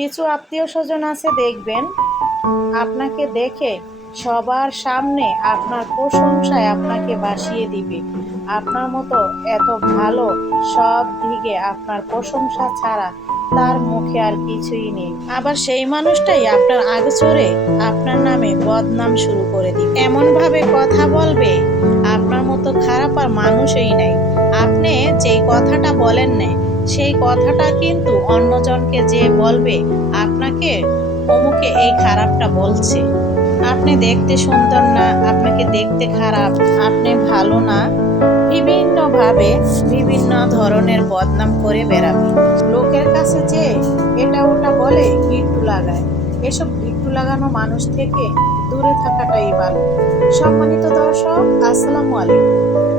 কিছু আত্মীয় স্বজন আছে, দেখবেন। আপনাকে দেখে সবার সামনে আপনার প্রশংসায় আপনাকে বাসিয়ে দিবে। আপনার মতো এত ভালো সব দিকে আপনার প্রশংসা ছাড়া তার মুখে আর কিছুই নেই। আবার সেই মানুষটাই আপনার আগে চড়ে আপনার নামে বদনাম শুরু করে দিবে। এমন ভাবে কথা বলবে, আপনার মতো খারাপ আর মানুষই নাই। আপনি যেই কথাটা বলেন না সেই কথাটা কিন্তু অন্যজনকে যে বলবে, আপনাকে অমুকে এই খারাপটা বলছে। আপনি দেখতে সুন্দর না, আপনাকে দেখতে খারাপ, আপনি ভালো না, বিভিন্নভাবে বিভিন্ন ধরনের বদনাম করে বেড়াবে। লোকের কাছে যে এটা ওটা বলে গিট্টু লাগায়। এসব গিট্টু লাগানো মানুষ থেকে দূরে থাকাটাই ভালো। সম্মানিত দর্শক, আসসালামু আলাইকুম।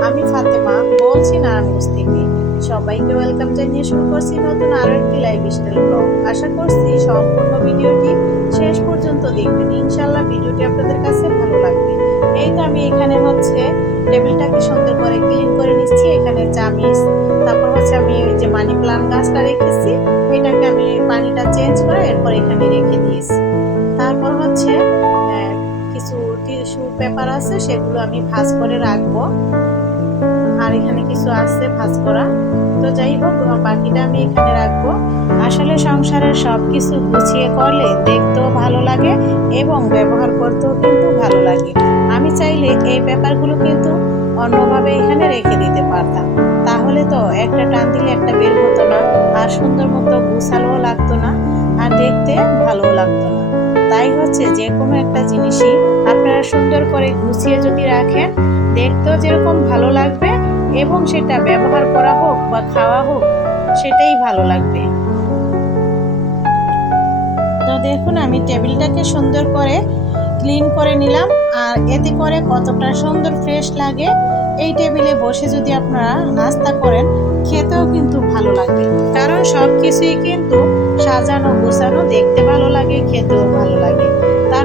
আমি ফাতেমা, বলছি নারায়ণগঞ্জ থেকে। সবাইকে ওয়েলকাম জানিয়ে শুরু করছি নতুন আরও একটি লাইভ স্টাইল ব্লগ আশা করছি সম্পূর্ণ ভিডিওটি শেষ পর্যন্ত দেখবেন। ইনশাল্লাহ ভিডিওটি আপনাদের কাছে ভালো লাগবে। এই তো আমি এখানে হচ্ছে টেবিলটাকে সুন্দর করে ক্লিন করে নিচ্ছি। এখানে চামিচ, তারপর হচ্ছে আমি ওই যে মানি প্লান্ট গাছটা রেখেছি। এটাকে আমি পানিটা চেঞ্জ করে এরপর এখানে রেখে দিয়েছি। তারপর হচ্ছে কিছু টিস্যু পেপার আছে, সেগুলো আমি ভাঁজ করে রাখব। আর এখানে কিছু আছে ভাঁজ করা। তো যাই হোক বাকিটা আমি এখানে রাখব। আসলে সংসারের সব কিছু গুছিয়ে করলে দেখতেও ভালো লাগে এবং ব্যবহার করতেও কিন্তু ভালো লাগে। আমি চাইলে এই পেপারগুলো কিন্তু অন্যভাবে এখানে রেখে দিতে পারতাম। তাহলে তো একটা টান দিলে একটা বের হতো না, আর সুন্দর মতো গুছালোও লাগতো না, আর দেখতে ভালোও লাগতো না। তাই হচ্ছে যে কোনো একটা জিনিসই আপনারা সুন্দর করে গুছিয়ে যদি রাখেন, দেখতেও যেরকম ভালো লাগবে এবং সেটা ব্যবহার করা হোক বা খাওয়া হোক, সেটাই ভালো লাগবে। তো দেখুন, আমি টেবিলটাকে সুন্দর করে ক্লিন করে নিলাম। আর এতে করে কতটা সুন্দর ফ্রেশ লাগে, এই টেবিলে বসে যদি আপনারা নাস্তা করেন, খেতেও কিন্তু ভালো লাগবে। কারণ সব কিছুই কিন্তু সাজানো গোছানো দেখতে ভালো লাগে, খেতেও ভালো লাগে।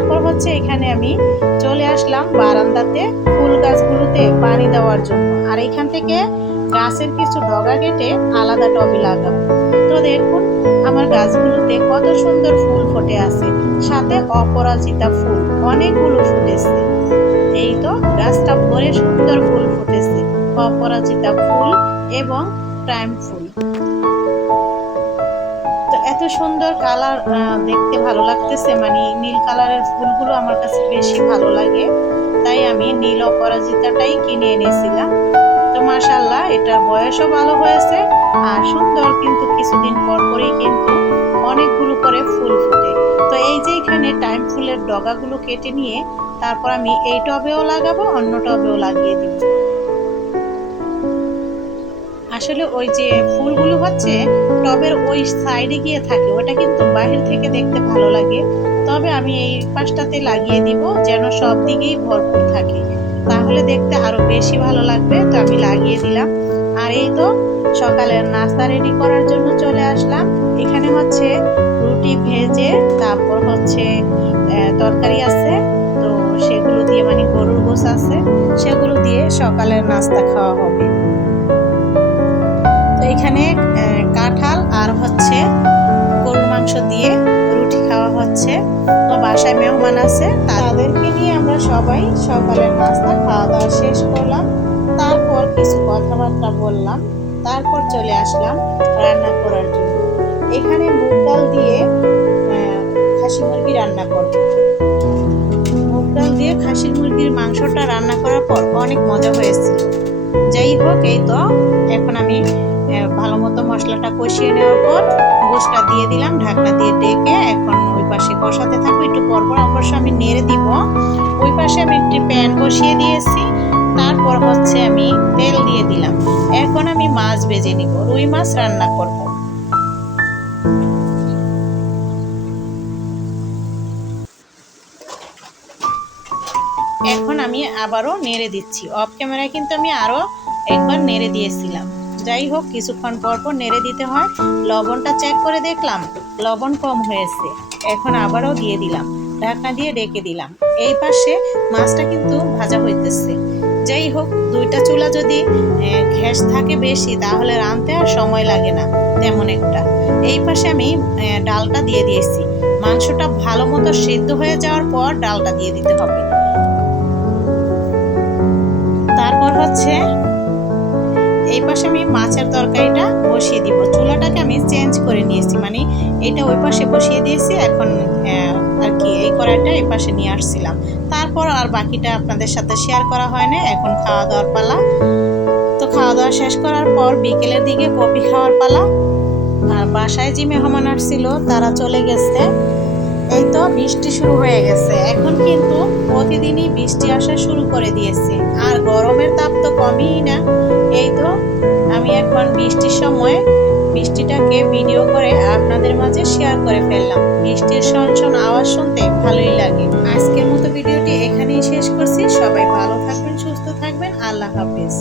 তারপর হচ্ছে এখানে আমি চলে আসলাম বারান্দাতে ফুল গাছগুলোতে পানি দেওয়ার জন্য। আর এখান থেকে গাছের কিছু ডগা কেটে আলাদা টবে লাগাবো। তো দেখুন, আমার গাছগুলোতে কত সুন্দর ফুল ফুটে আছে। সাথে অপরাজিতা ফুল, অনেকগুলো ফুটেছে এই তো গাছটা ভরে সুন্দর ফুল ফুটেছে। অপরাজিতা ফুল এবং টাইম ফুল। সুন্দর কালার দেখতে ভালো লাগতেছে। মানে নীল কালারের ফুলগুলো আমার কাছে বেশি ভালো লাগে। তাই আমি নীল অপরাজিতাটাই কিনে এনেছিলাম। তো মাশাল্লাহ এটার বয়সও ভালো হয়েছে আর সুন্দর কিন্তু কিছুদিন পর পরেই কিন্তু অনেকগুলো করে ফুল ফুটে। তো এই যে এখানে টাইম ফুলের ডগাগুলো কেটে নিয়ে তারপর আমি এই টবেও লাগাবো, অন্য টবেও লাগিয়ে দিব। আসলে ওই যে ফুলগুলো হচ্ছে টবের ওই সাইডে গিয়ে থাকে, ওটা কিন্তু বাহির থেকে দেখতে ভালো লাগে। তবে আমি এই পাশটাতে লাগিয়ে দিব যেন সব দিকেই ভরপুর থাকে। তাহলে দেখতে আরও বেশি ভালো লাগবে, তো আমি লাগিয়ে দিলাম। আর এই তো সকালের নাস্তা রেডি করার জন্য চলে আসলাম। এখানে হচ্ছে রুটি ভেজে, তারপর হচ্ছে তরকারি আছে। তো সেগুলো দিয়ে মানে গরুর গোস আছে, সেগুলো দিয়ে সকালের নাস্তা খাওয়া হবে। এখানে কাঁঠাল আর হচ্ছে গরুর মাংস দিয়ে রুটি খাওয়া হচ্ছে। তো বাসায় মেহমান আছে, তাদেরকে নিয়ে আমরা সবাই সকালের নাস্তা খাওয়া দাওয়া শেষ করলাম। তারপর কিছু কথাবার্তা বললাম। তারপর চলে আসলাম রান্না করার জন্য। এখানে মুগ ডাল দিয়ে খাসি মুরগি রান্না করব। মুগ ডাল দিয়ে খাসির মুরগির মাংসটা রান্না করার পর অনেক মজা হয়েছে যাই হোক, এই তো, এখন আমি ভালো মতো মশলাটা কষিয়ে নেওয়ার পর গোসটা দিয়ে দিলাম, ঢাকনা দিয়ে ডেকে এখন ওই পাশে কষাতে থাকব। একটু পর পর অবশ্য আমি নেড়ে দিব। ওই পাশে আমি একটি প্যান বসিয়ে দিয়েছি, তারপর হচ্ছে আমি তেল দিয়ে দিলাম। এখন আমি মাছ ভেজে নিব, রুই মাছ রান্না করব। এখন আমি আবারও নেড়ে দিচ্ছি। অফ ক্যামেরায় কিন্তু আমি আরও একবার নেড়ে দিয়েছিলাম। যাই হোক, কিছুক্ষণ পর পর নেড়ে দিতে হয়। লবণটা চেক করে দেখলাম, লবণ কম হয়েছে। এখন আবারও দিয়ে দিলাম, ঢাকনা দিয়ে রেখে দিলাম। এই পাশে মাছটা কিন্তু ভাজা হইতেছে। যাই হোক, দুইটা চুলা যদি গ্যাস থাকে বেশি, তাহলে রাঁধতে আর সময় লাগে না, তেমন একটা। এই পাশে আমি ডালটা দিয়ে দিয়েছি। মাংসটা ভালো মতো সিদ্ধ হয়ে যাওয়ার পর ডালটা দিয়ে দিতে হবে। তারপর হচ্ছে এই পাশে আমি মাছের তরকারিটা বসিয়ে দিব। চুলাটাকে আমি চেঞ্জ করে নিয়েছি মানে এটা ওই পাশে বসিয়ে দিয়েছি, এখন আর কি এই কড়াইটা এই পাশে নিয়ে আসছিলাম। তারপর আর বাকিটা আপনাদের সাথে শেয়ার করা হয় না, এখন খাওয়া দাওয়ার পালা। তো খাওয়া দাওয়া শেষ করার পর বিকেলের দিকে কফি খাওয়ার পালা। আর বাসায় যে মেহমান আসছিল, তারা চলে গেছে। বৃষ্টি শুরু হয়ে গেছে। এখন কিন্তু প্রতিদিনই বৃষ্টি আসা শুরু করে দিয়েছে। আর গরমের তাপ তো কমই না। এই তো আমি এখন বৃষ্টির সময় বৃষ্টিটাকে ভিডিও করে আপনাদের মাঝে শেয়ার করে ফেললাম। বৃষ্টির শন আওয়াজ শুনতে ভালোই লাগে। আজকের মতো ভিডিওটি এখানেই শেষ করছি। সবাই ভালো থাকবেন, সুস্থ থাকবেন। আল্লাহ হাফিজ।